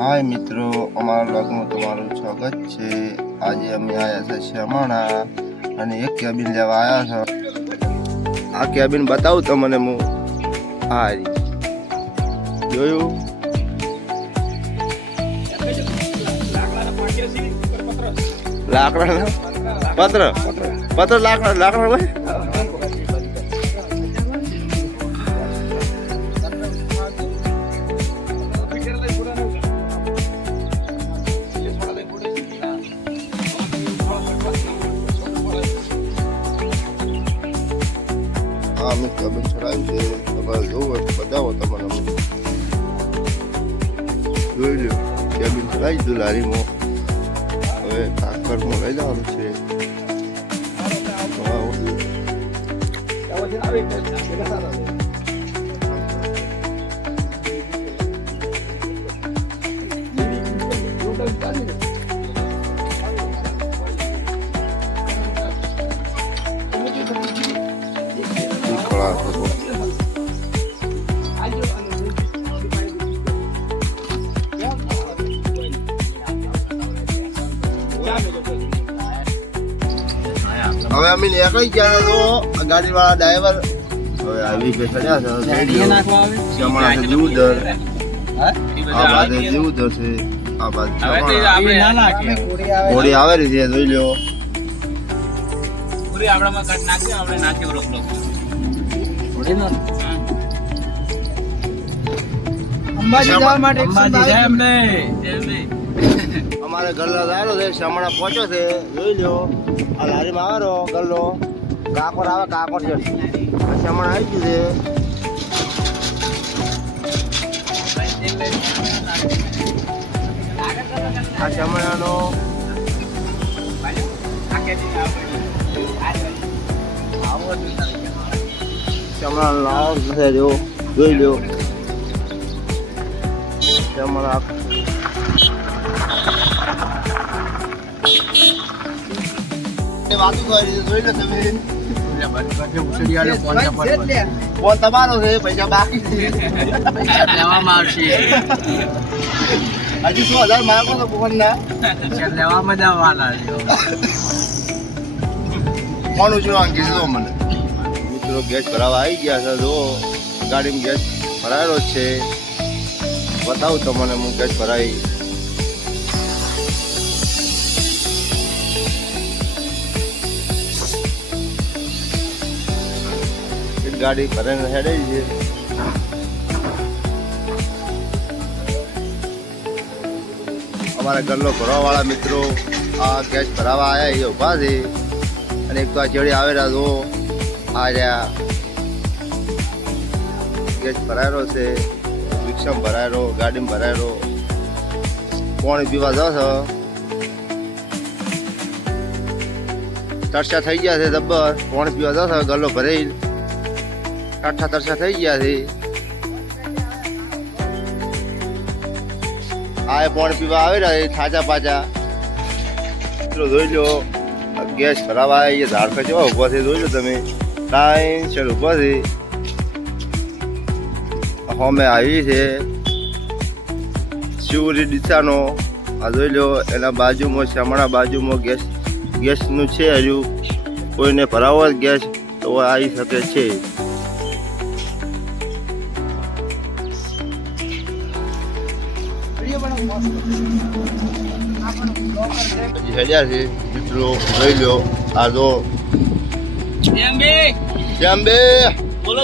હાય મિત્રો, અમારા બ્લોગમાં તમારું સ્વાગત છે. આજે અમે આવ્યા છે શ્યામાણા અને એક કેબિન લેવા આવ્યા છો. આ કેબિન બતાવું તમને હું. આ જોયું? લાકડા પત્ર. પત્ર લાકડા લાકડા ભાઈ કેબિન ચડાવ્યું છે તમારે જોવું હોય તો બતાવો અમે. જોઈ લો કેબિન ચડાવી દીધું લારીમાં હવે કાકરમાં લઈ જવાનું છે કળા હવે અમે નીકળી ગયા તો ગાડી વાળા ડ્રાઈવર હવે આવી કે ચડ્યા છે શ્યામણા છે જીવદર. આ બાજુ જીવદર છે. આ બાજુ ઘોડી આવે રહી છે જોઈ લ્યો. અમારે ગલ્લો આવ્યો છે હમણાં પહોંચ્યો છે, જોઈ લ્યો. આ લારીમાં આવેલો ગલ્લો. કાકોર આવે, કાકોર છે. શ્યામણા આવી ગયું છે. આ ચમડાનો ચમડાનો લાવ જોઈ લો જોઈ લ્યો. શ્યામણા વાતું કરી જોઈ લો તમે. ફોન તમારો છે પૈસા બાકી લેવામાં આવશે. હજી સો હજાર માગો તો ફોન ના ફોન ઉચરવાનું કીધું મને. મિત્રો ગેસ ભરાવા આવી ગયા છે જો. ગાડીમાં ગેસ ભરાયેલો જ છે. બતાવું તમને હું ગેસ ભરાઈ ગાડી ભરીને હેડાઈ છે. અમારા ઘરનો ભરવાવાળા મિત્રો આ ગેસ ભરાવા આવ્યા એ ઊભા છે. અને એક તો આ ચેડી આવેલા જો આ રહ્યા. ભરાયેલો છે, રિક્ષામાં ભરાયેલો, ગાડીમાં ભરાયેલો. પાણી પીવા જાવ તરસા થઈ ગયા છે જબ્બર. પાણી પીવા જાવ છો? ગલ્લો ભરેલ કાઠા તરસા થઈ ગયા છે. આ પાણી પીવા આવે થાચા પાચા. પેલો જોઈ લો. ગેસ ગેસ ભરાવા એ ઝાડ પર કેવા ઊભા છે, જોઈ લો તમે. લાઈન છે ઊભા છે. અમે આવી છે. શિવરી દિશાનો. આ જોઈ લો, એના બાજુમાં શામણા બાજુમાં ગેસ, ગેસનું છે હજુ. કોઈને ભરાવો ગેસ, તો આવી શકે છે. હેડ્યા છે મિત્રો જોઈ લો આ જો શ્યામ બે બોલો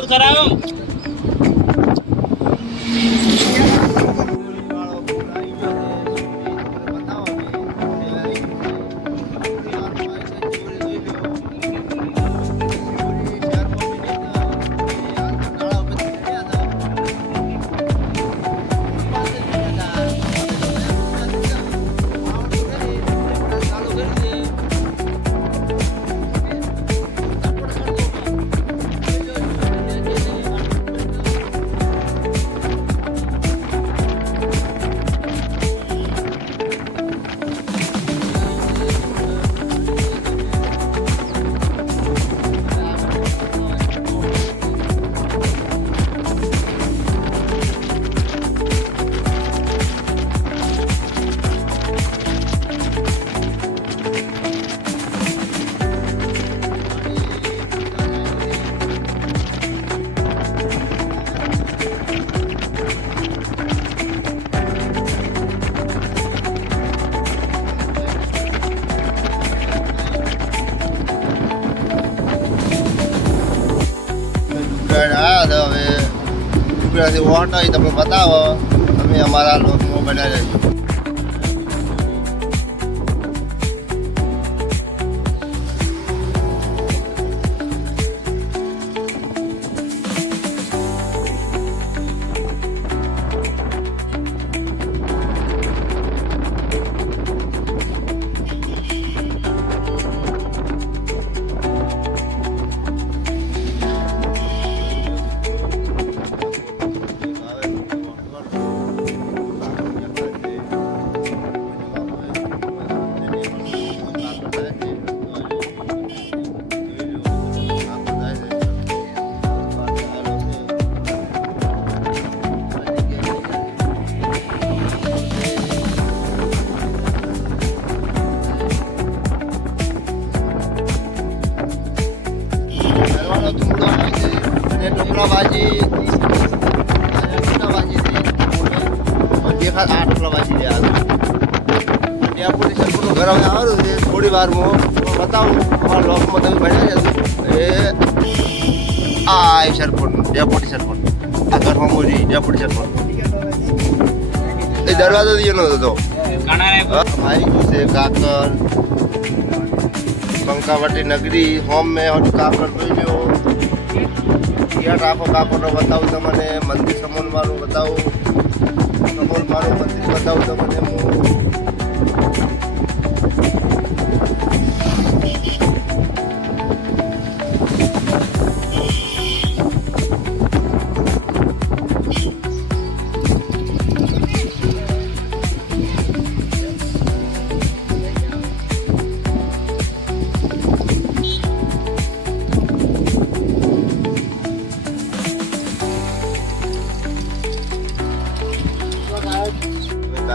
વરસાદ હવે ઉપરાથી વોટ હોય તમે બતાવો અમે અમારા લોકમાં બનાવી રહીશું દેખાત આઠ ટુકડાબાજી લે હતા ત્યાં પોલીસ સંપૂર્ણ ઘર હવે આવેલું છે. થોડી વારમાં બતાવું. અમારા લોકમાં તમે ભણ્યા જશો એ આ એ સરપંચ ડેપોટી સરપંચ. આ ઘરમાં મોજી ડેપોટી સરપંચ. એ દરવાજો દીનો હતો. ભાઈ ગયું છે કાકર કંકાવટી નગરી હોમ મેં હજુ કાકર જોઈ લો ત્યાં રાખો કાકોનો બતાવું તમને મંદિર સમોન વાળું બતાવું. મારું મંદિર બતાવું તમને હું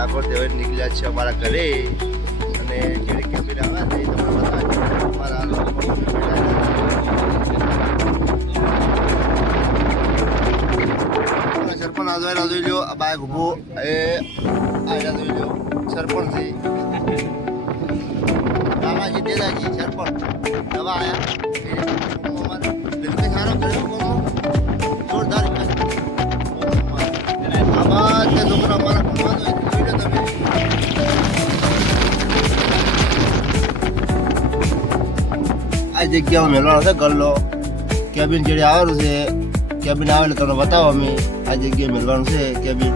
અમે કાકોર દેવ નીકળ્યા છે અમારા ઘરે. અને જેડી કેબિન આવ્યા છે તમને બતાવજો અમારા. સરપંચ આજવાયલા જોઈ જો આ બાઈક ઊભો એ આયલા જોઈ જો સરપંચ દાદાજી દેદાજી સરપંચ, નવા આયા. આ જગ્યામાં મેળવાનો છે, ગલ્લો. કેબિન જેડી આવેલું છે, કેબિન આવેલું તમને બતાવો અમે. આ જગ્યાએ મેળવાનું છે, કેબિન.